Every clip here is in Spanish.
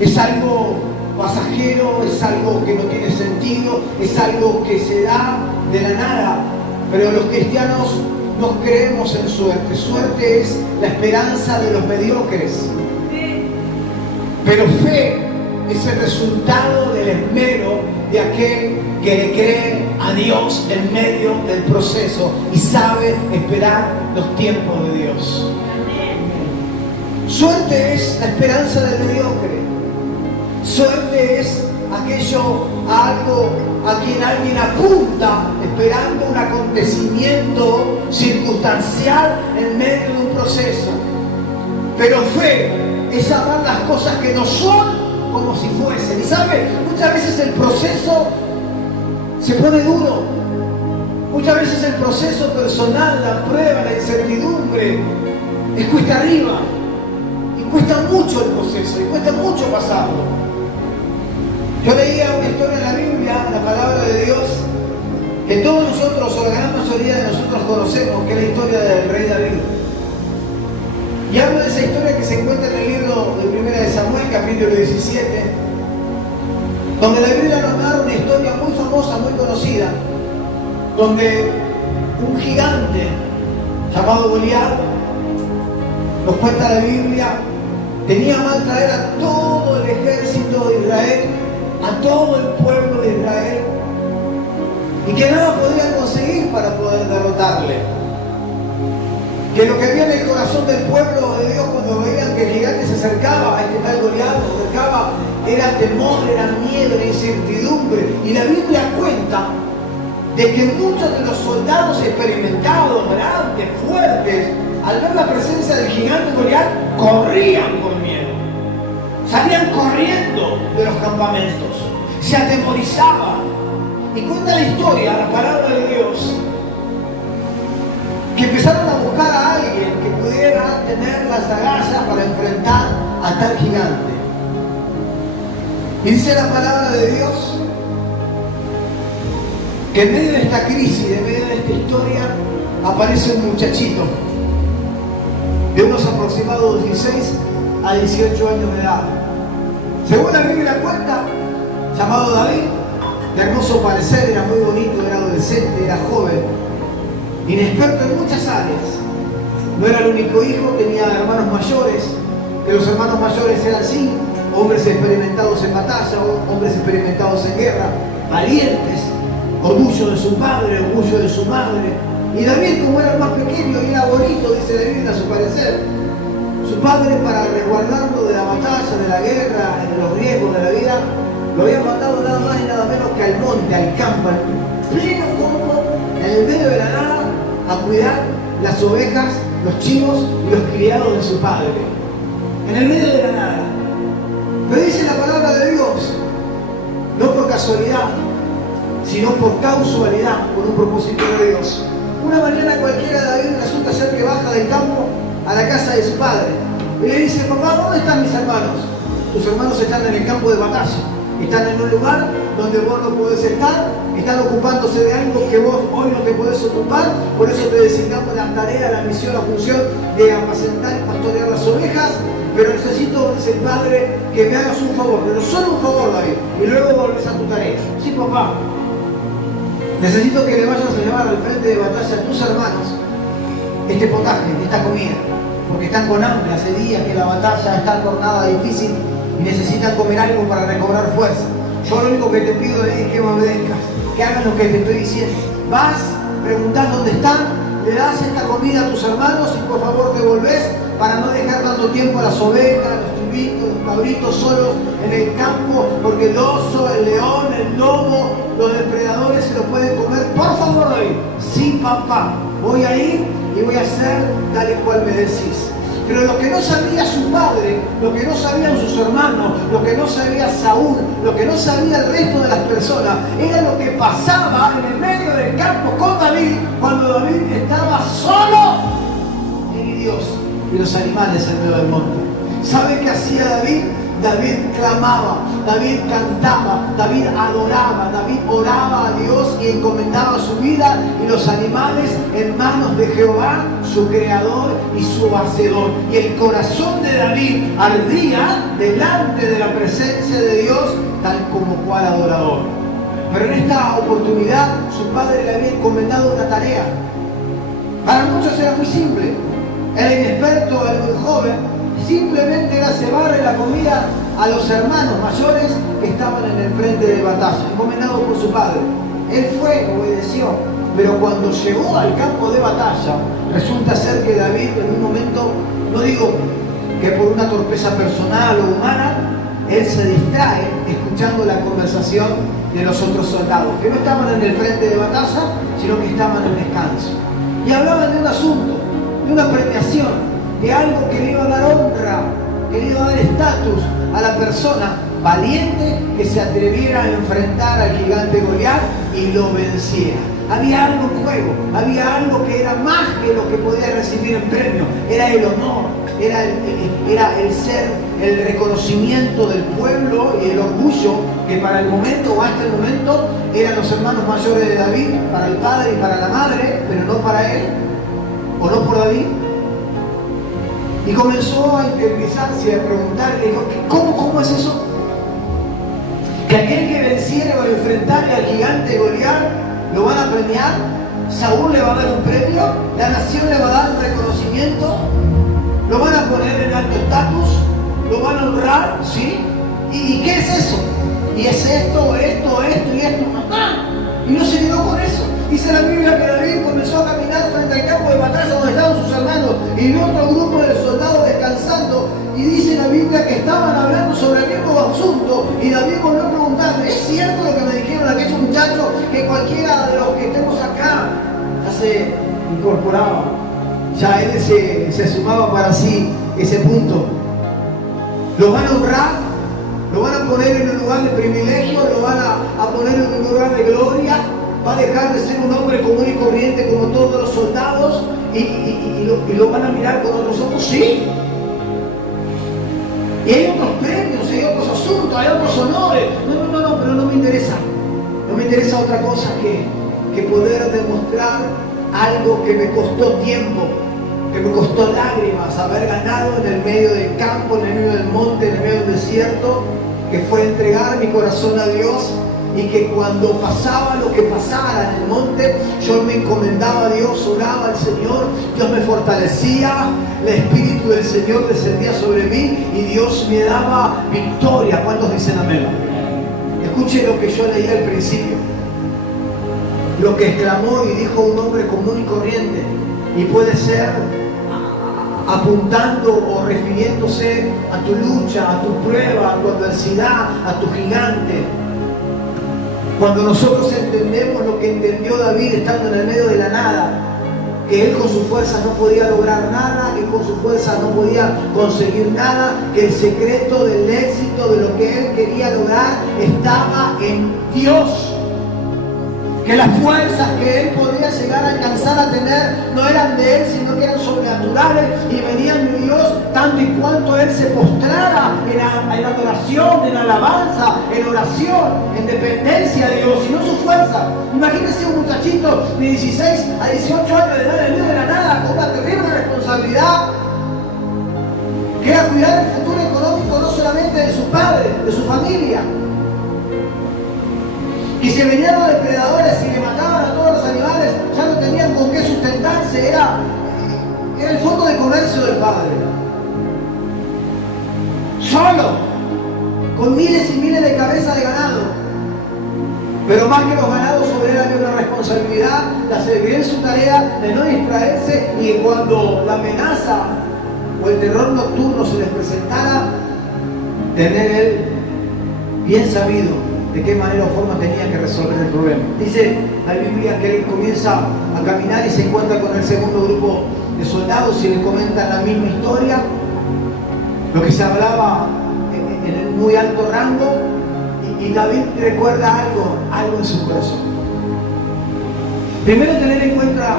Es algo pasajero, es algo que no tiene sentido, es algo que se da de la nada. Pero los cristianos no creemos en suerte. Suerte es la esperanza de los mediocres. Pero fe es el resultado del esmero de aquel que le cree a Dios en medio del proceso y sabe esperar los tiempos de Dios. Suerte es la esperanza del mediocre. Suerte es algo a quien alguien apunta esperando un acontecimiento circunstancial en medio de un proceso. Pero fe es amar las cosas que no son como si fuesen. Y sabe, muchas veces el proceso se pone duro. Muchas veces el proceso personal, la prueba, la incertidumbre, es cuesta arriba. Y cuesta mucho el proceso, y cuesta mucho pasarlo. Yo leía una historia en la Biblia, en la palabra de Dios, que todos nosotros, o la gran mayoría de nosotros conocemos, que es la historia del rey David. Y hablo de esa historia que se encuentra en el libro de 1 de Samuel, capítulo 17, donde la Biblia nos narra una historia muy famosa, muy conocida, donde un gigante llamado Goliat, nos cuenta la Biblia, tenía mal traer a todo el ejército de Israel, a todo el pueblo de Israel, y que nada podían conseguir para poder derrotarle. Que lo que había en el corazón del pueblo de Dios cuando veían que el gigante se acercaba, a este tal Goliat se acercaba, era temor, era miedo, era incertidumbre. Y la Biblia cuenta de que muchos de los soldados experimentados, grandes, fuertes, al ver la presencia del gigante Goliat, corrían por miedo. Salían corriendo de los campamentos, se atemorizaban. Y cuenta la historia, la palabra de Dios, que empezaron a buscar a alguien que pudiera tener las agallas para enfrentar a tal gigante. Y dice la palabra de Dios que en medio de esta crisis, en medio de esta historia, aparece un muchachito de unos aproximados 16 a 18 años de edad. Según la Biblia cuenta, llamado David, de hermoso parecer, era muy bonito, era adolescente, era joven, inexperto en muchas áreas. No era el único hijo, tenía hermanos mayores, que los hermanos mayores eran así, hombres experimentados en batalla, hombres experimentados en guerra, valientes, orgullo de su padre, orgullo de su madre. Y David, como era el más pequeño y era bonito, dice la Biblia a su parecer, su padre, para resguardarlo de la batalla, de la guerra, de los riesgos de la vida, lo había mandado nada más y nada menos que al monte, al campo, en pleno campo, en el medio de la nada, a cuidar las ovejas, los chivos y los criados de su padre. En el medio de la nada. Pero dice la palabra de Dios, no por casualidad, sino por causalidad, por un propósito de Dios. Una mañana cualquiera David resulta ser que baja del campo a la casa de su padre. Y le dice: papá, ¿dónde están mis hermanos? Tus hermanos están en el campo de batalla. Están en un lugar donde vos no podés estar, están ocupándose de algo que vos hoy no te podés ocupar, por eso te designamos la tarea, la misión, la función de apacentar y pastorear las ovejas, pero necesito, dice el padre, que me hagas un favor, pero solo un favor, David, y luego volvés a tu tarea. Sí, papá, necesito que le vayas a llevar al frente de batalla a tus hermanos este potaje, esta comida, porque están con hambre, hace días que la batalla está tornada difícil y necesitan comer algo para recobrar fuerza. Yo lo único que te pido es que me obedezcas, que hagas lo que te estoy diciendo. Vas, preguntás dónde están, le das esta comida a tus hermanos y por favor te volvés para no dejar tanto tiempo a las ovejas, a los chivitos, los cabritos solos en el campo, porque el oso, el león, el lobo, los depredadores se los pueden comer. Por favor, David. Sí, papá, voy a ir y voy a hacer tal y cual me decís. Pero lo que no sabía su padre, lo que no sabían sus hermanos, lo que no sabía Saúl, lo que no sabía el resto de las personas, era lo que pasaba en el medio del campo con David, cuando David estaba solo en Dios y los animales en medio del monte. ¿Sabe qué hacía David? David clamaba, David cantaba, David adoraba, David oraba a Dios y encomendaba su vida y los animales en manos de Jehová, su creador y su hacedor. Y el corazón de David ardía delante de la presencia de Dios, tal como cual adorador. Pero en esta oportunidad su padre le había encomendado una tarea. Para muchos era muy simple. El inexperto, el muy joven, simplemente era cebarle la comida a los hermanos mayores que estaban en el frente de batalla, encomendado por su padre. Él fue, obedeció, pero cuando llegó al campo de batalla, resulta ser que David en un momento, no digo que por una torpeza personal o humana, él se distrae escuchando la conversación de los otros soldados, que no estaban en el frente de batalla, sino que estaban en descanso. Y hablaban de un asunto, de una premiación, de algo que le iba a dar honra, que le iba a dar estatus a la persona valiente que se atreviera a enfrentar al gigante Goliat y lo venciera. Había algo en juego, había algo que era más que lo que podía recibir en premio, era el honor, era el ser, el reconocimiento del pueblo y el orgullo que para el momento o hasta el momento eran los hermanos mayores de David, para el padre y para la madre, pero no para él, o no por David. Y comenzó a interiorizarse y a preguntarle, dijo, ¿cómo es eso? Que aquel que venciera o enfrentara al gigante Goliat lo van a premiar, Saúl le va a dar un premio, la nación le va a dar un reconocimiento, lo van a poner en alto estatus, lo van a honrar, ¿sí? ¿Y qué es eso? Y es esto y esto. Y no se quedó con eso. Dice la Biblia que David comenzó a caminar frente al campo de batalla donde estaban sus hermanos y vio otro grupo de soldados descansando, y dice la Biblia que estaban hablando sobre el mismo asunto, y David volvió a preguntarle, ¿es cierto lo que me dijeron aquellos muchachos, que cualquiera de los que estemos acá ya se incorporaba, ya él se sumaba para sí ese punto? Lo van a honrar, lo van a poner en un lugar de privilegio, lo van a poner en un lugar de gloria, va a dejar de ser un hombre común y corriente como todos los soldados y lo van a mirar con otros ojos, sí. Y hay otros premios, hay otros asuntos, hay otros honores. No, pero no me interesa. No me interesa otra cosa que poder demostrar algo que me costó tiempo, que me costó lágrimas, haber ganado en el medio del campo, en el medio del monte, en el medio del desierto, que fue entregar mi corazón a Dios. Y que cuando pasaba lo que pasara en el monte, yo me encomendaba a Dios, oraba al Señor, Dios me fortalecía, el Espíritu del Señor descendía sobre mí y Dios me daba victoria. ¿Cuántos dicen amén? Escuche lo que yo leí al principio, lo que exclamó y dijo un hombre común y corriente, y puede ser apuntando o refiriéndose a tu lucha, a tu prueba, a tu adversidad, a tu gigante. Cuando nosotros entendemos lo que entendió David estando en el medio de la nada, que él con sus fuerzas no podía lograr nada, que con sus fuerzas no podía conseguir nada, que el secreto del éxito de lo que él quería lograr estaba en Dios. Que las fuerzas que él podía llegar a alcanzar a tener no eran de él, sino que eran sobrenaturales y venían de Dios, tanto y cuanto él se postrara en adoración, en alabanza, en oración, en dependencia de Dios, y no su fuerza. Imagínense un muchachito de 16 a 18 años de edad en medio de la nada, con una terrible responsabilidad, que era cuidar el futuro económico no solamente de su padre, de su familia. Y se venían los depredadores y le mataban a todos los animales, ya no tenían con qué sustentarse, era el fondo de comercio del padre. Solo, con miles y miles de cabezas de ganado. Pero más que los ganados, sobre él había una responsabilidad de hacer bien su tarea, de no distraerse, y cuando la amenaza o el terror nocturno se les presentara, tener él bien sabido de qué manera o forma tenía que resolver el problema. Dice la Biblia que él comienza a caminar y se encuentra con el segundo grupo de soldados y le comentan la misma historia, lo que se hablaba en el muy alto rango, y David recuerda algo en su corazón. Primero, tener en cuenta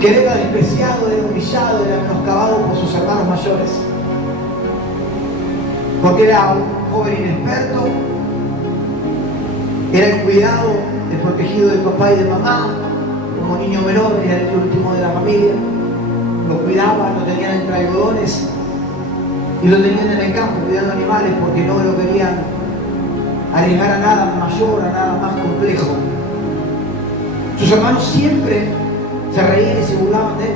que él era despreciado, era humillado, era menoscabado por sus hermanos mayores. porque era un joven inexperto, era el cuidado, el protegido de papá y de mamá, como niño menor, era el último de la familia, lo cuidaban, lo tenían entre algodones y lo tenían en el campo cuidando animales porque no lo querían arriesgar a nada mayor, a nada más complejo. Sus hermanos siempre se reían y se burlaban de él.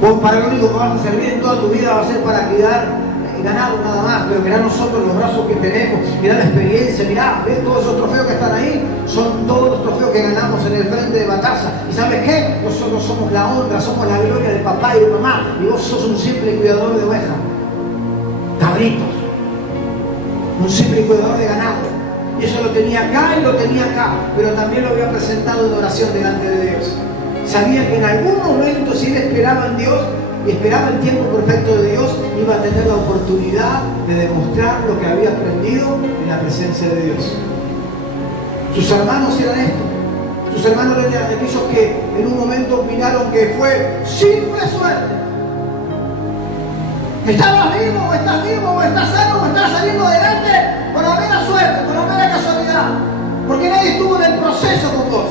Vos para lo único que vas a servir en toda tu vida va a ser para cuidar ganado nada más, pero mirá nosotros los brazos que tenemos, mirá la experiencia, mirá, ves todos esos trofeos que están ahí, son todos los trofeos que ganamos en el frente de batalla. ¿Y sabes qué? Nosotros somos la honra, somos la gloria de papá y de mamá, y vos sos un simple cuidador de ovejas, cabritos, un simple cuidador de ganado. Y eso lo tenía acá y lo tenía acá, pero también lo había presentado en oración delante de Dios. Sabía que en algún momento, si él esperaba en Dios y esperaba el tiempo perfecto de Dios, iba a tener la oportunidad de demostrar lo que había aprendido en la presencia de Dios. Sus hermanos eran estos. Sus hermanos eran aquellos que en un momento opinaron que fue simple suerte. ¿Estabas vivo o estás vivo o estás sano o estás saliendo adelante por la mera suerte, por la mera casualidad? Porque nadie estuvo en el proceso con vos.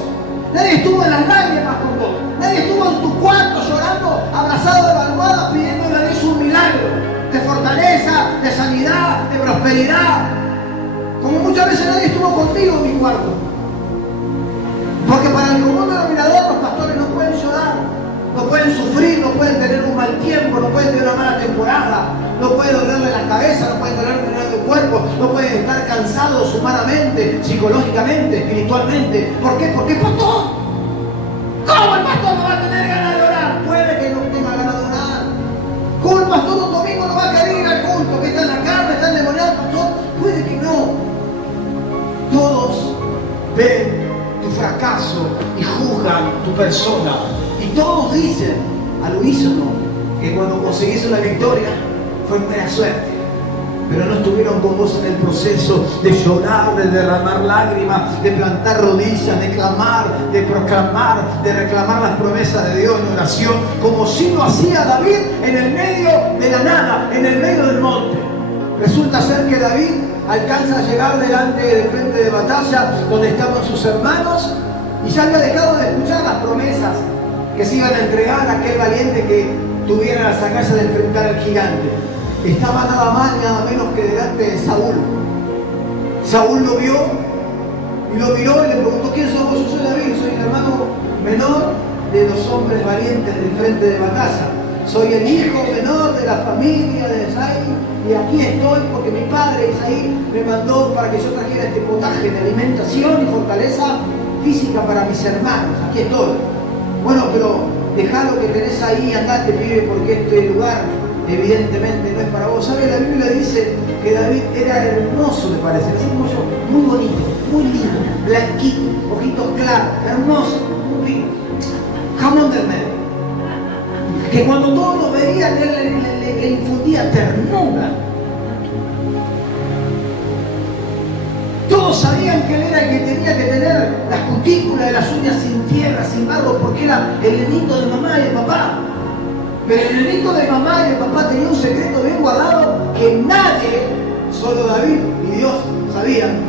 Nadie estuvo en las lágrimas con vos. Nadie estuvo en tu cuarto llorando, abrazado de la almohada, pidiéndole a Dios un milagro de fortaleza, de sanidad, de prosperidad. Como muchas veces nadie estuvo contigo en mi cuarto. Porque para el común denominador los pastores no pueden llorar, no pueden sufrir, no pueden tener un mal tiempo, no pueden tener una mala temporada, no pueden dolerle la cabeza, no pueden dolerle el cuerpo, no pueden estar cansados humanamente, psicológicamente, espiritualmente. ¿Por qué? Porque es pastor. ¿Cómo el pastor no va a tener ganas de orar? Puede que no tenga ganas de orar. ¿Cómo el pastor un domingo no va a querer ir al culto? Que está en la carne, está endemoniado el pastor. Puede que no. Todos ven tu fracaso y juzgan tu persona. Y todos dicen al unísono que cuando conseguís una victoria fue buena suerte. Pero no estuvieron con vos en el proceso de llorar, de derramar lágrimas, de plantar rodillas, de clamar, de proclamar, de reclamar las promesas de Dios en oración, como si lo hacía David en el medio de la nada, en el medio del monte. Resulta ser que David alcanza a llegar delante del frente de batalla donde estaban sus hermanos y ya había dejado de escuchar las promesas que se iban a entregar a aquel valiente que tuviera las agallas de enfrentar al gigante. Estaba nada más y nada menos que delante de Saúl. Saúl lo vio y lo miró y le preguntó: ¿quién sos vos? Yo soy David, soy el hermano menor de los hombres valientes del frente de batalla. Soy el hijo menor de la familia de Isaí y aquí estoy porque mi padre Isaí me mandó para que yo trajera este potaje de alimentación y fortaleza física para mis hermanos. Aquí estoy. Bueno, pero dejá lo que tenés ahí y andate, pibe, porque este lugar evidentemente no es para vos. ¿Sabes? La Biblia dice que David era hermoso, me parece, así como yo, muy bonito, muy lindo, blanquito, ojitos claros, hermoso, muy lindo, jamón del medio. Que cuando todos lo veían, él le infundía ternura. Todos sabían que él era el que tenía que tener las cutículas de las uñas sin tierra, sin barro, porque era el nenito de mamá y de papá. Pero el nenito de mamá y de papá tenía un secreto bien guardado que nadie, solo David y Dios, sabían,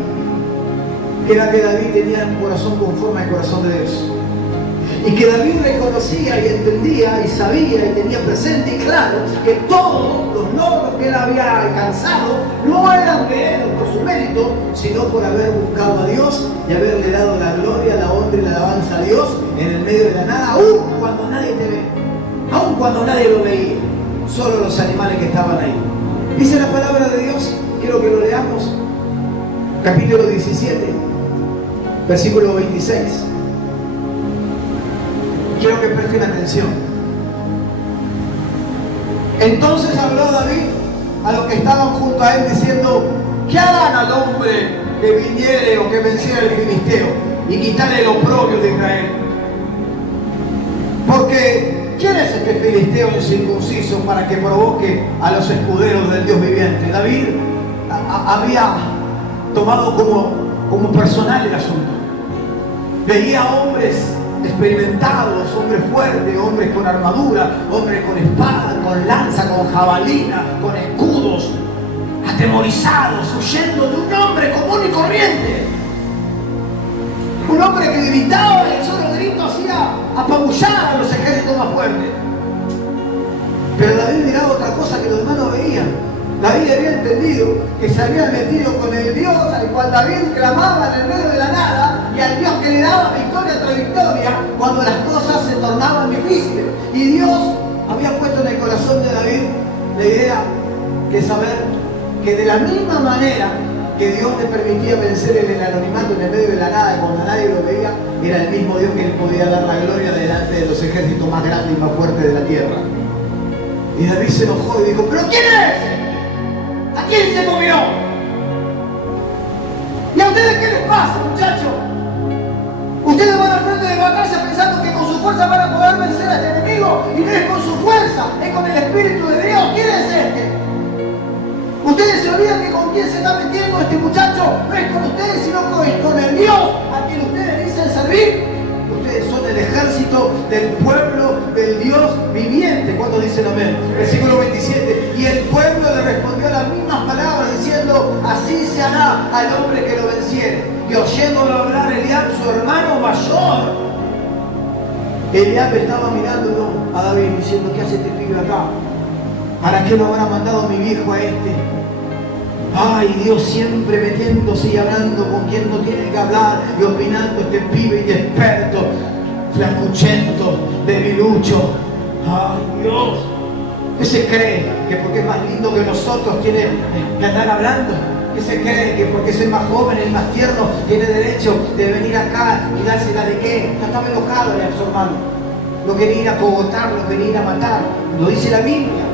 que era que David tenía un corazón conforme al corazón de Dios. Y que David reconocía y entendía y sabía y tenía presente y claro que todos los logros que él había alcanzado no eran de él por su mérito, sino por haber buscado a Dios y haberle dado la gloria, la honra y la alabanza a Dios en el medio de la nada, aún cuando nadie te ve. Aun cuando nadie lo veía, solo los animales que estaban ahí. Dice la palabra de Dios, quiero que lo leamos, capítulo 17, versículo 26. Quiero que presten atención. Entonces habló David a los que estaban junto a él diciendo: ¿qué harán al hombre que viniere o que venciera el filisteo y quitare el oprobio de Israel? Porque ¿quién es este filisteo incircunciso para que provoque a los escuderos del Dios viviente? David había tomado como personal el asunto. Veía hombres experimentados, hombres fuertes, hombres con armadura, hombres con espada, con lanza, con jabalina, con escudos, atemorizados, huyendo de un hombre común y corriente. Un hombre que gritaba y el solo grito hacía apabullar a los ejércitos más fuertes. Pero David miraba otra cosa que los demás no veían. David había entendido que se había metido con el Dios al cual David clamaba en el medio de la nada, y al Dios que le daba victoria tras victoria cuando las cosas se tornaban difíciles. Y Dios había puesto en el corazón de David la idea de saber que de la misma manera que Dios le permitía vencer en el anonimato en el medio de la nada, y cuando nadie lo veía, era el mismo Dios que le podía dar la gloria delante de los ejércitos más grandes y más fuertes de la tierra. Y David se enojó y dijo: ¿pero quién es? ¿A quién se movió? ¿Y a ustedes qué les pasa, muchachos? Ustedes van al frente de batalla pensando que con su fuerza van a poder vencer a este enemigo, y no es con su fuerza, es con el Espíritu de Dios. ¿Quién es este? Ustedes se olvidan que con quién se está metiendo este muchacho no es con ustedes, sino con el Dios a quien ustedes dicen servir. Ustedes son el ejército del pueblo del Dios viviente. ¿Cuántos dicen amén? Versículo 27. Y el pueblo le respondió las mismas palabras diciendo: así se hará al hombre que lo venciere. Y oyéndolo hablar Eliab, su hermano mayor, Eliab estaba mirando a David diciendo: ¿qué hace este pibe acá? ¿Para qué lo habrá mandado mi viejo a este? Ay, Dios siempre metiéndose y hablando con quien no tiene que hablar y opinando este pibe inexperto, flacuchento, debilucho. Ay, Dios. ¿Qué se cree? ¿Que porque es más lindo que nosotros tiene que andar hablando? ¿Qué se cree? ¿Que porque es el más joven, el más tierno, tiene derecho de venir acá y dársela de qué? No estaba enojado, su hermano. Lo quería ir a cogotar, lo quería ir a matar. Lo dice la Biblia.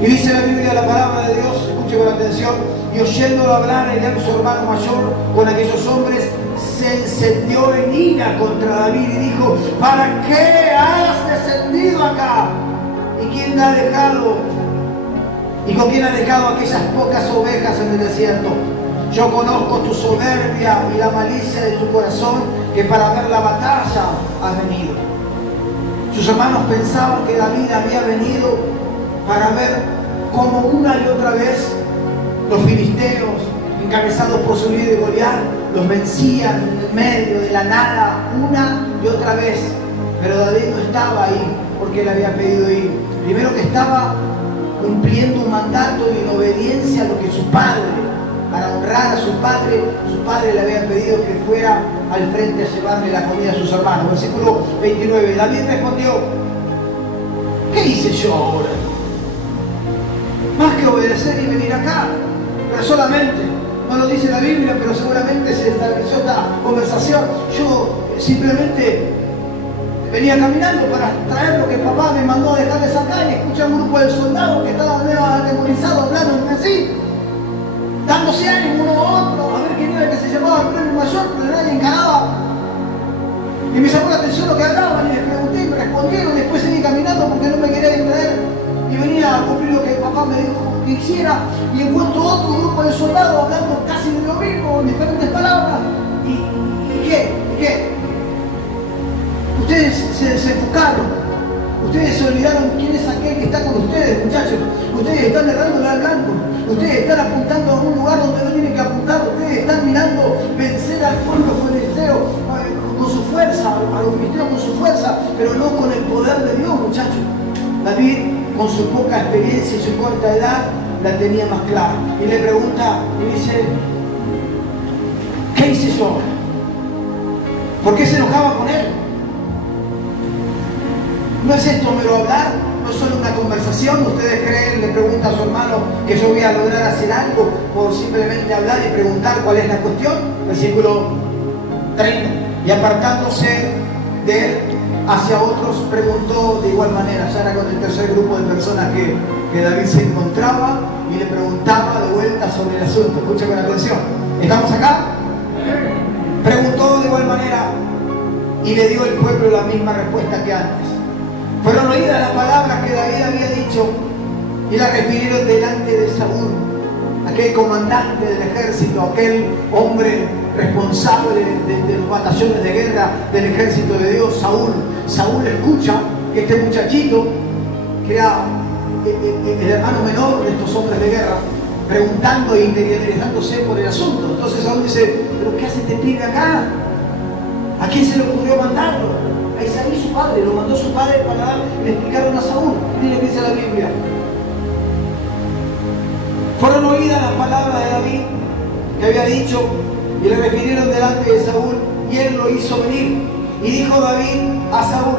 Y dice la Biblia, la palabra de Dios, escuche con atención: y oyéndolo hablar Eliab, su hermano mayor, con aquellos hombres, se encendió en ira contra David y dijo: ¿para qué has descendido acá? ¿Y quién te ha dejado? ¿Y con quién ha dejado aquellas pocas ovejas en el desierto? Yo conozco tu soberbia y la malicia de tu corazón, que para ver la batalla has venido. Sus hermanos pensaban que David había venido para ver cómo una y otra vez los filisteos, encabezados por su líder Goliat, los vencían en el medio de la nada una y otra vez. Pero David no estaba ahí porque él había pedido ir. Primero que estaba cumpliendo un mandato y en obediencia a lo que su padre, para honrar a su padre le había pedido que fuera al frente a llevarle la comida a sus hermanos. Versículo 29. David respondió: ¿qué hice yo ahora? Más que obedecer y venir acá. Pero solamente, no lo dice la Biblia, pero seguramente se estableció esta conversación. Yo simplemente venía caminando para traer lo que papá me mandó a dejarles acá, y escuché a un grupo de soldados que estaban medio atemorizados, hablando entre sí, dándose ánimo uno a otro, a ver quién era el que se llamaba el premio mayor, pero nadie encaraba. Y me llamó la atención lo que hablaban, y les pregunté y me respondieron. Después seguí caminando porque no me quería distraer y venía a cumplir lo que papá me dijo que hiciera, y encuentro otro grupo de soldados hablando casi de lo mismo, en diferentes palabras. ¿Y qué? Ustedes se enfocaron, ustedes se olvidaron quién es aquel que está con ustedes, muchachos. Ustedes están errando al blanco, ustedes están apuntando a un lugar donde no tienen que apuntar, ustedes están mirando vencer al pueblo filisteo con su fuerza, a los filisteos con su fuerza, pero no con el poder de Dios, muchachos. David, con su poca experiencia y su corta edad, la tenía más clara. Y le pregunta, y dice: ¿qué hice yo? ¿Por qué se enojaba con él? ¿No es esto mero hablar? ¿No es solo una conversación? ¿Ustedes creen, le pregunta a su hermano, que yo voy a lograr hacer algo por simplemente hablar y preguntar cuál es la cuestión? Versículo 30. Y apartándose de él hacia otros, preguntó de igual manera. Ya era con el tercer grupo de personas que David se encontraba, y le preguntaba de vuelta sobre el asunto. Escucha con atención. ¿Estamos acá? Preguntó de igual manera, y le dio el pueblo la misma respuesta que antes. Fueron oídas las palabras que David había dicho, y las refirieron delante de Saúl, aquel comandante del ejército, aquel hombre responsable de los batallones de guerra del ejército de Dios, Saúl escucha que este muchachito, que era el hermano menor de estos hombres de guerra, preguntando e interesándose por el asunto. Entonces Saúl dice: ¿pero qué hace este pibe acá? ¿A quién se le ocurrió mandarlo? A Isaí, su padre. Lo mandó su padre para le explicaron a Saúl. Mire qué dice la Biblia. Fueron oídas las palabras de David que había dicho, y le refirieron delante de Saúl, y él lo hizo venir. Y dijo David a Saúl: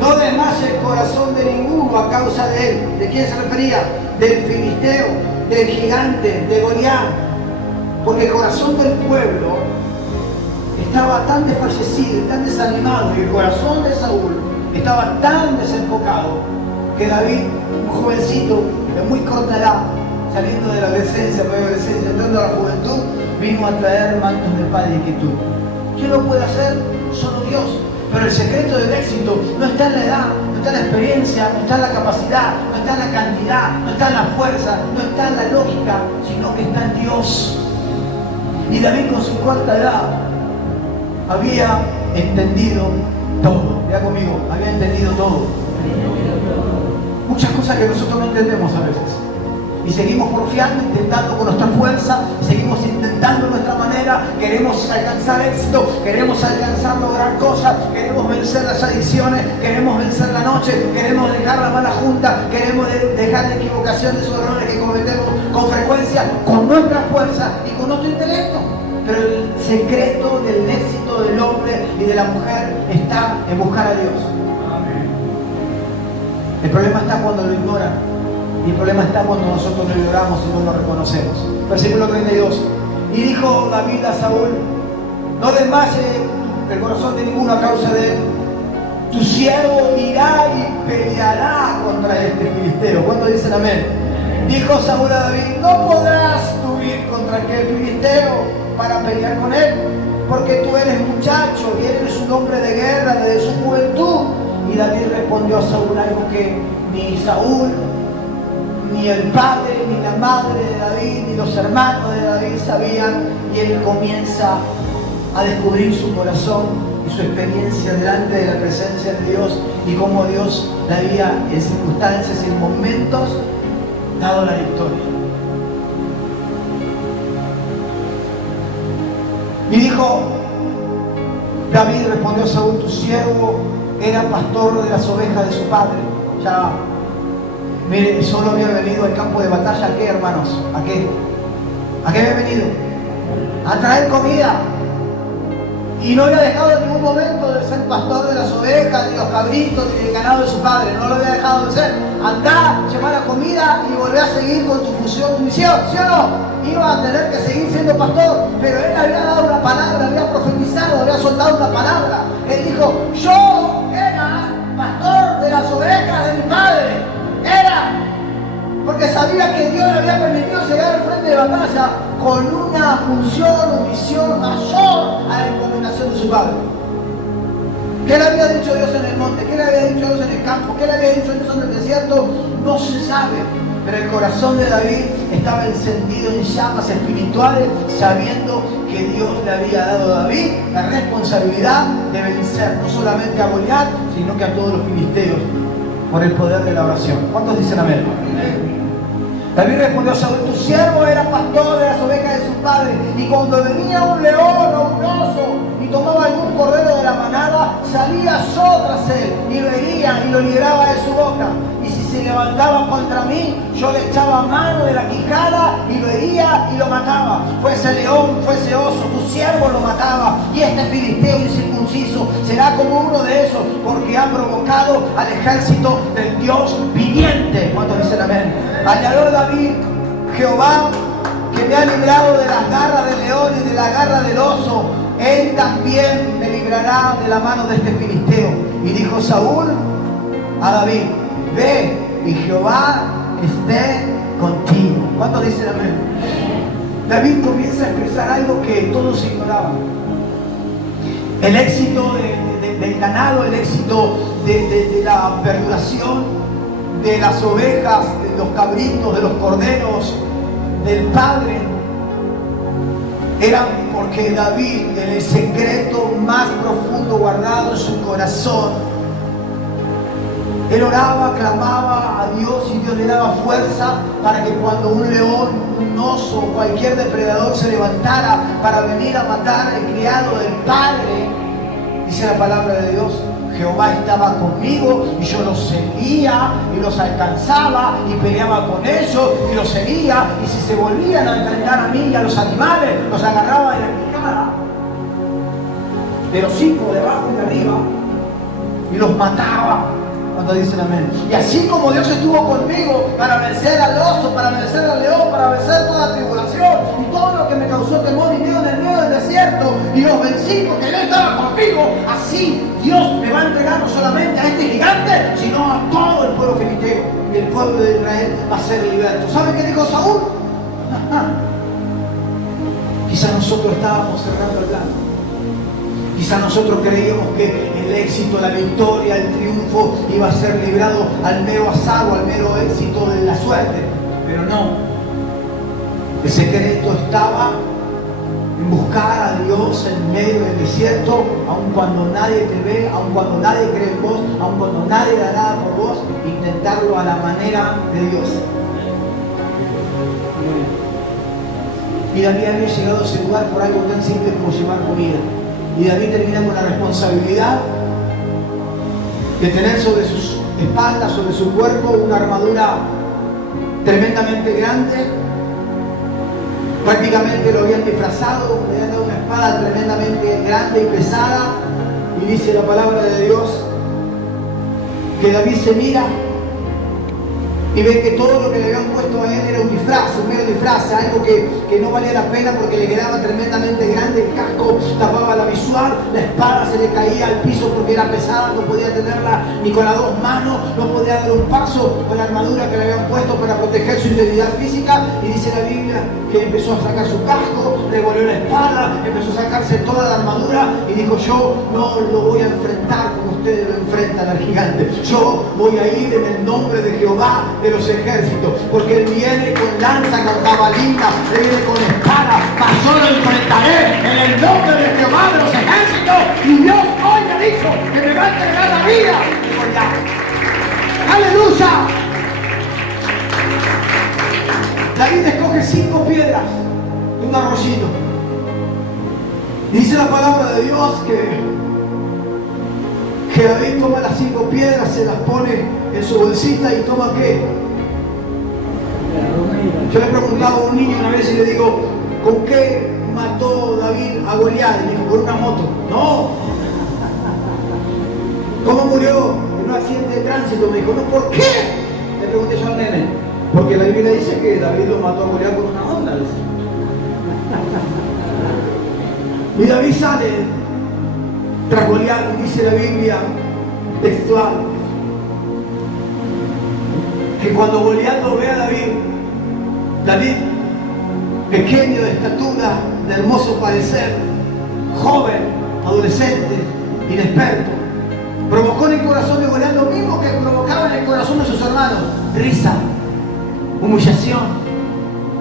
no desmaye el corazón de ninguno a causa de él. ¿De quién se refería? Del filisteo, del gigante, de Goliat. Porque el corazón del pueblo estaba tan desfallecido y tan desanimado, y el corazón de Saúl estaba tan desenfocado, que David, un jovencito de muy corta edad, saliendo de la adolescencia, preadolescencia, entrando a la juventud, vino a traer mantos de paz y de quietud. ¿Quién lo puede hacer? Solo Dios. Pero el secreto del éxito no está en la edad, no está en la experiencia, no está en la capacidad, no está en la cantidad, no está en la fuerza, no está en la lógica, sino que está en Dios. Y David, con su corta edad, había entendido todo. Vea conmigo, había entendido todo. Muchas cosas que nosotros no entendemos a veces. Y seguimos porfiando, intentando con nuestra fuerza, seguimos intentando nuestra manera, queremos alcanzar éxito, queremos alcanzar lograr cosas, queremos vencer las adicciones, queremos vencer la noche, queremos dejar la mala junta, queremos dejar la equivocación de esos errores que cometemos con frecuencia, con nuestra fuerza y con nuestro intelecto. Pero el secreto del éxito del hombre y de la mujer está en buscar a Dios. El problema está cuando lo ignoran. Y el problema está cuando nosotros lo ignoramos y no lo reconocemos. Versículo 32. Y dijo David a Saúl: no desmaye el corazón de ninguno a causa de él. Tu siervo irá y peleará contra este filisteo. ¿Cuántos dicen amén? Dijo Saúl a David: no podrás tú ir contra aquel filisteo para pelear con él, porque tú eres muchacho y eres un hombre de guerra desde su juventud. Y David respondió a Saúl algo que ni Saúl, ni el padre, ni la madre de David, ni los hermanos de David sabían. Y él comienza a descubrir su corazón y su experiencia delante de la presencia de Dios, y cómo Dios le había, en circunstancias y en momentos, dado la victoria. Y dijo David, respondió Saúl: tu siervo era pastor de las ovejas de su padre. Ya, mire, solo había venido al campo de batalla. ¿A qué, hermanos? ¿A qué? ¿A qué había venido? A traer comida. Y no había dejado en ningún momento de ser pastor de las ovejas, ni los cabritos, ni del ganado de su padre. No lo había dejado de ser. Andá, llevar la comida y volver a seguir con tu función, tu misión, ¿sí o no? Iba a tener que seguir siendo pastor, pero él había dado una palabra, había profetizado, había soltado una palabra. Él dijo: yo era pastor de las ovejas de mi padre. Era, porque sabía que Dios le había permitido llegar al frente de batalla con una función o misión mayor a la encomendación de su padre. ¿Qué le había dicho Dios en el monte? ¿Qué le había dicho Dios en el campo? ¿Qué le había dicho Dios en el desierto? No se sabe. Pero el corazón de David estaba encendido en llamas espirituales, sabiendo que Dios le había dado a David la responsabilidad de vencer no solamente a Goliat, sino que a todos los filisteos, por el poder de la oración. ¿Cuántos dicen amén? David respondió a Saúl: tu siervo era pastor de las ovejas de su padre, y cuando venía un león o un oso y tomaba algún cordero de la manada, salía yo tras él y lo hería y lo libraba de su boca. Y si se levantaba contra mí, yo le echaba mano de la quijada y lo hería y lo mataba. Fuese león, fuese oso, tu siervo lo mataba. Y este filisteo incircunciso será como uno de esos, porque ha provocado al ejército del Dios viviente. ¿Cuántos dicen amén? Añadió David: Jehová, que me ha librado de las garras del león y de la garra del oso, él también me librará de la mano de este filisteo. Y dijo Saúl a David: ve, y Jehová esté contigo. ¿Cuántos dicen amén? David comienza a expresar algo que todos ignoraban: el éxito del ganado, el éxito de la perduración de las ovejas, de los cabritos, de los corderos del padre, eran Porque David, en el secreto más profundo guardado en su corazón, él oraba, clamaba a Dios y Dios le daba fuerza para que cuando un león, un oso, cualquier depredador se levantara para venir a matar al criado del Padre, dice la palabra de Dios, Jehová estaba conmigo y yo los seguía y los alcanzaba y peleaba con ellos y los seguía, y si se volvían a enfrentar a mí y a los animales, los agarraba de la picada, de los hijos, de abajo y de arriba, y los mataba. Cuando dicen amén. Y así como Dios estuvo conmigo para vencer al oso, para vencer al león, para vencer toda tribulación y todo lo que me causó temor y miedo en el medio del desierto, y los vencí porque Dios estaba conmigo, así Dios me va a entregar no solamente a este gigante, sino a todo el pueblo filisteo, y el pueblo de Israel va a ser liberto. ¿Sabe qué dijo Saúl? Quizás nosotros estábamos cerrando el plan. Quizás nosotros creíamos que el éxito, la victoria, el triunfo iba a ser librado al mero azar o al mero éxito de la suerte. Pero no. El secreto estaba en buscar a Dios en medio del desierto, aun cuando nadie te ve, aun cuando nadie cree en vos, aun cuando nadie da nada por vos, intentarlo a la manera de Dios. Y David había llegado a ese lugar por algo tan simple como llevar comida. Y David termina con la responsabilidad de tener sobre sus espaldas, sobre su cuerpo, una armadura tremendamente grande. Prácticamente lo habían disfrazado, le habían dado una espada tremendamente grande y pesada. Y dice la palabra de Dios que David se mira y ve que todo lo que le habían puesto a él era un disfraz, un mero disfraz, algo que no valía la pena porque le quedaba tremendamente grande, el casco tapaba la visual, la espada se le caía al piso porque era pesada, no podía tenerla ni con las dos manos, no podía dar un paso con la armadura que le habían puesto para proteger su integridad física. Y dice la Biblia que empezó a sacar su casco, revolvió la espada, empezó a sacarse toda la armadura y dijo: yo no lo voy a enfrentar como ustedes lo enfrentan al gigante, yo voy a ir en el nombre de Jehová de los ejércitos, porque él viene con lanza, con jabalina, él viene con espada, mas yo lo enfrentaré en el nombre de Jehová de los ejércitos. Y Dios hoy me dijo que me va a entregar la vida. Digo, ya. ¡Aleluya! David escoge 5 piedras de un arroyito. Dice la palabra de Dios que David toma las 5 piedras, se las pone en su bolsita y toma ¿qué? Yo le preguntaba a un niño una vez y le digo: ¿con qué mató David a Goliat? Y me dijo: por una moto. No. ¿Cómo murió? En un accidente de tránsito. Me dijo: no, ¿por qué? Le pregunté yo al nene: porque la Biblia dice que David lo mató a Goliat con una onda. Y David sale tras Goliat, y dice la Biblia textual que cuando Goliat lo ve a David, pequeño de estatura, de hermoso parecer, joven, adolescente, inexperto, provocó en el corazón de Goliat lo mismo que provocaba en el corazón de sus hermanos: risa, humillación,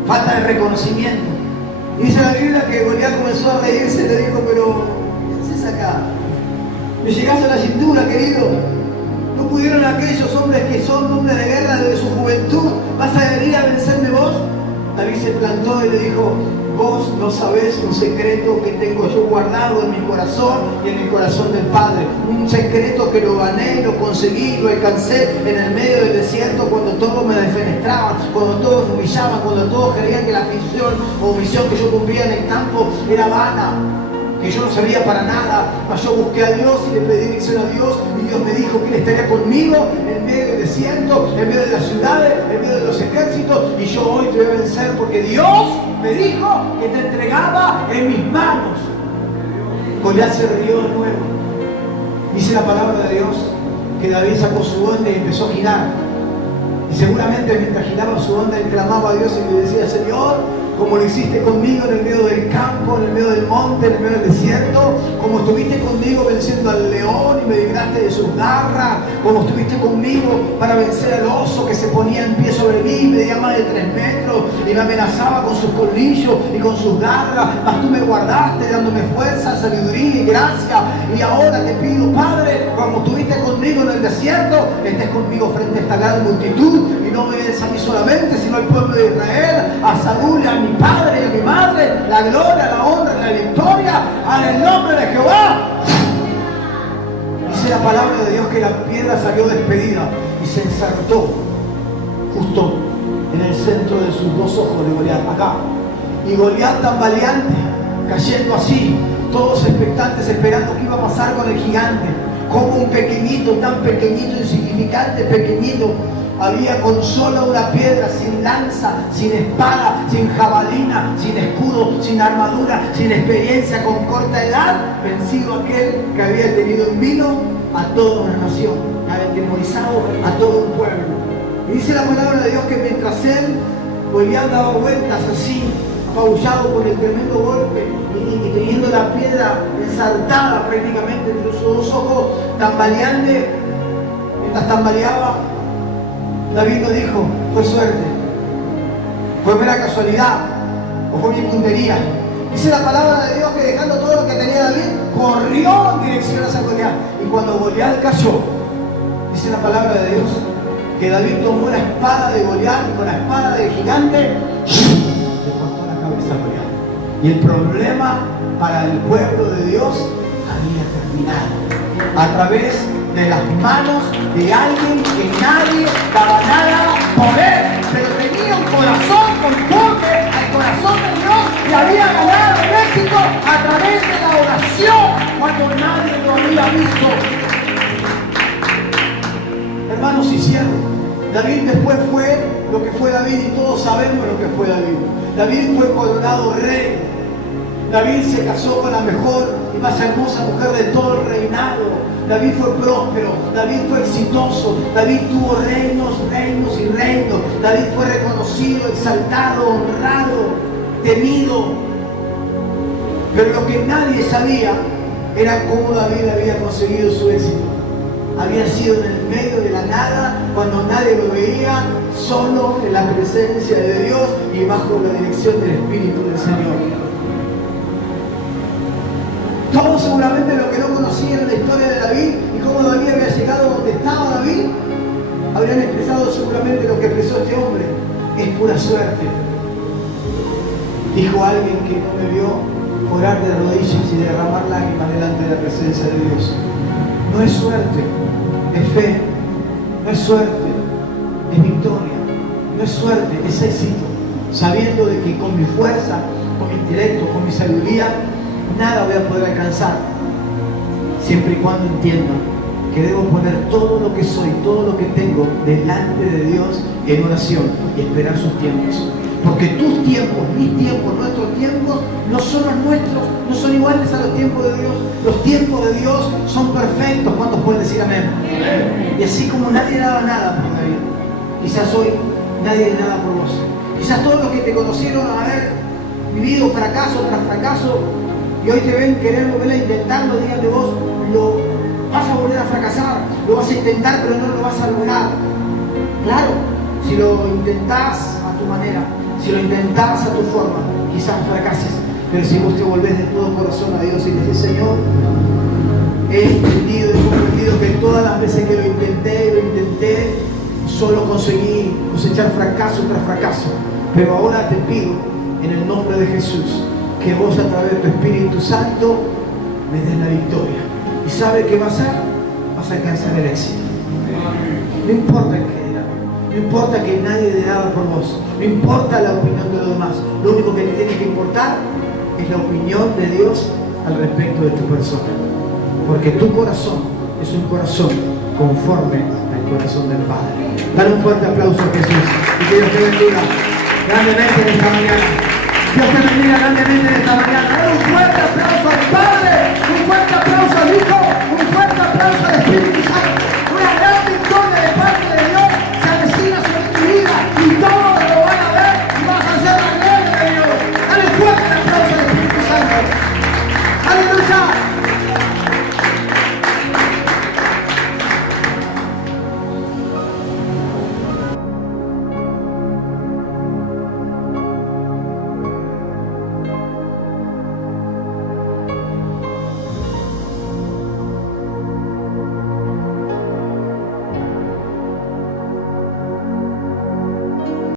falta de reconocimiento. Y dice la Biblia que Goliat comenzó a reírse y le dijo: pero ¿qué haces acá? Me llegaste a la cintura, querido. ¿No pudieron aquellos hombres que son hombres de guerra desde su juventud? ¿Vas a venir a vencerme vos? David se plantó y le dijo: vos no sabés un secreto que tengo yo guardado en mi corazón y en el corazón del Padre. Un secreto que lo gané, lo conseguí, lo alcancé en el medio del desierto, cuando todos me defenestraban, cuando todos me humillaban, cuando todos creían que la misión o misión que yo cumplía en el campo era vana, que yo no servía para nada. Mas yo busqué a Dios y le pedí dirección a Dios, y Dios me dijo que Él estaría conmigo en medio del desierto, en medio de las ciudades, en medio de los ejércitos, y yo hoy te voy a vencer porque Dios me dijo que te entregaba en mis manos. Goliat se rió de nuevo. Dice la palabra de Dios que David sacó su onda y empezó a girar. Y seguramente mientras giraba su onda, él clamaba a Dios y le decía: Señor, como lo hiciste conmigo en el medio del campo, en el medio del monte, en el medio del desierto, como estuviste conmigo venciendo al león y me libraste de sus garras, como estuviste conmigo para vencer al oso que se ponía en pie sobre mí, medía más de 3 metros y me amenazaba con sus colmillos y con sus garras, mas tú me guardaste dándome fuerza, sabiduría y gracia. Y ahora te pido, Padre, como estuviste conmigo en el desierto, estés conmigo frente a esta gran multitud y no me des a mí solamente, sino al pueblo de Israel, a Saúl, a mi padre y a mi madre, la gloria, la honra y la victoria, en el nombre de Jehová. Dice la palabra de Dios que la piedra salió despedida y se ensartó justo en el centro de sus 2 ojos de Goliat, acá. Y Goliat tambaleante, cayendo así, todos expectantes, esperando qué iba a pasar con el gigante. Como un pequeñito, tan pequeñito, insignificante, pequeñito, había con solo una piedra, sin lanza, sin espada, sin jabalina, sin escudo, sin armadura, sin experiencia, con corta edad, vencido aquel que había tenido en vino a toda una nación, había atemorizado a todo un pueblo. Y dice la palabra de Dios que mientras él Goliat daba vueltas así, apabullado por el tremendo golpe y teniendo la piedra ensartada prácticamente entre sus 2 ojos, tambaleante, mientras tambaleaba, David no dijo, fue suerte, fue mera casualidad o fue mi puntería. Dice la palabra de Dios que dejando todo lo que tenía David, corrió en dirección hacia Goliat. Y cuando Goliat cayó, dice la palabra de Dios que David tomó la espada de Goliat y con la espada del gigante le cortó la cabeza a Goliat. Y el problema para el pueblo de Dios había terminado a través de las manos de alguien que nadie daba nada por él, pero tenía un corazón conforme al corazón de Dios y había ganado el éxito a través de la oración cuando nadie lo había visto. Hermanos, y cierro. David después fue lo que fue David y todos sabemos lo que fue David. David fue coronado rey. David se casó con la mejor y más hermosa mujer de todo el reinado. David fue próspero, David fue exitoso, David tuvo reinos, reinos y reinos. David fue reconocido, exaltado, honrado, temido. Pero lo que nadie sabía era cómo David había conseguido su éxito. Había sido en el medio de la nada, cuando nadie lo veía, solo en la presencia de Dios y bajo la dirección del Espíritu del Señor. Todos seguramente los que no conocían la historia de David y cómo David había llegado donde estaba David, habrían expresado seguramente lo que expresó este hombre. Es pura suerte. Dijo alguien que no me vio orar de rodillas y derramar lágrimas delante de la presencia de Dios. No es suerte, es fe. No es suerte, es victoria. No es suerte, es éxito. Sabiendo de que con mi fuerza, con mi intelecto, con mi sabiduría, nada voy a poder alcanzar, siempre y cuando entienda que debo poner todo lo que soy, todo lo que tengo delante de Dios en oración y esperar sus tiempos. Porque tus tiempos, mis tiempos, nuestros tiempos no son los nuestros, no son iguales a los tiempos de Dios. Los tiempos de Dios son perfectos. ¿Cuántos pueden decir amén? Y así como nadie daba nada por David, quizás hoy nadie da nada por vos. Quizás todos los que te conocieron haber vivido fracaso tras fracaso y hoy te ven querer volver a intentarlo, digan de vos, lo vas a volver a fracasar, lo vas a intentar pero no lo vas a lograr. Claro, si lo intentás a tu manera, si lo intentás a tu forma, quizás fracases, pero si vos te volvés de todo corazón a Dios y le decís, Señor, he entendido y comprendido que todas las veces que lo intenté, solo conseguí cosechar fracaso tras fracaso, pero ahora te pido en el nombre de Jesús que vos a través de tu Espíritu Santo me des la victoria. ¿Y sabe qué va a hacer? Vas a alcanzar el éxito. No importa el que dirá, no importa que nadie dé nada por vos, no importa la opinión de los demás. Lo único que te tiene que importar es la opinión de Dios al respecto de tu persona. Porque tu corazón es un corazón conforme al corazón del Padre. Dale un fuerte aplauso a Jesús y que Dios te bendiga grandemente en esta mañana. Dios te bendiga grandemente en esta mañana. Dale un fuerte aplauso al Padre, un fuerte aplauso al Hijo.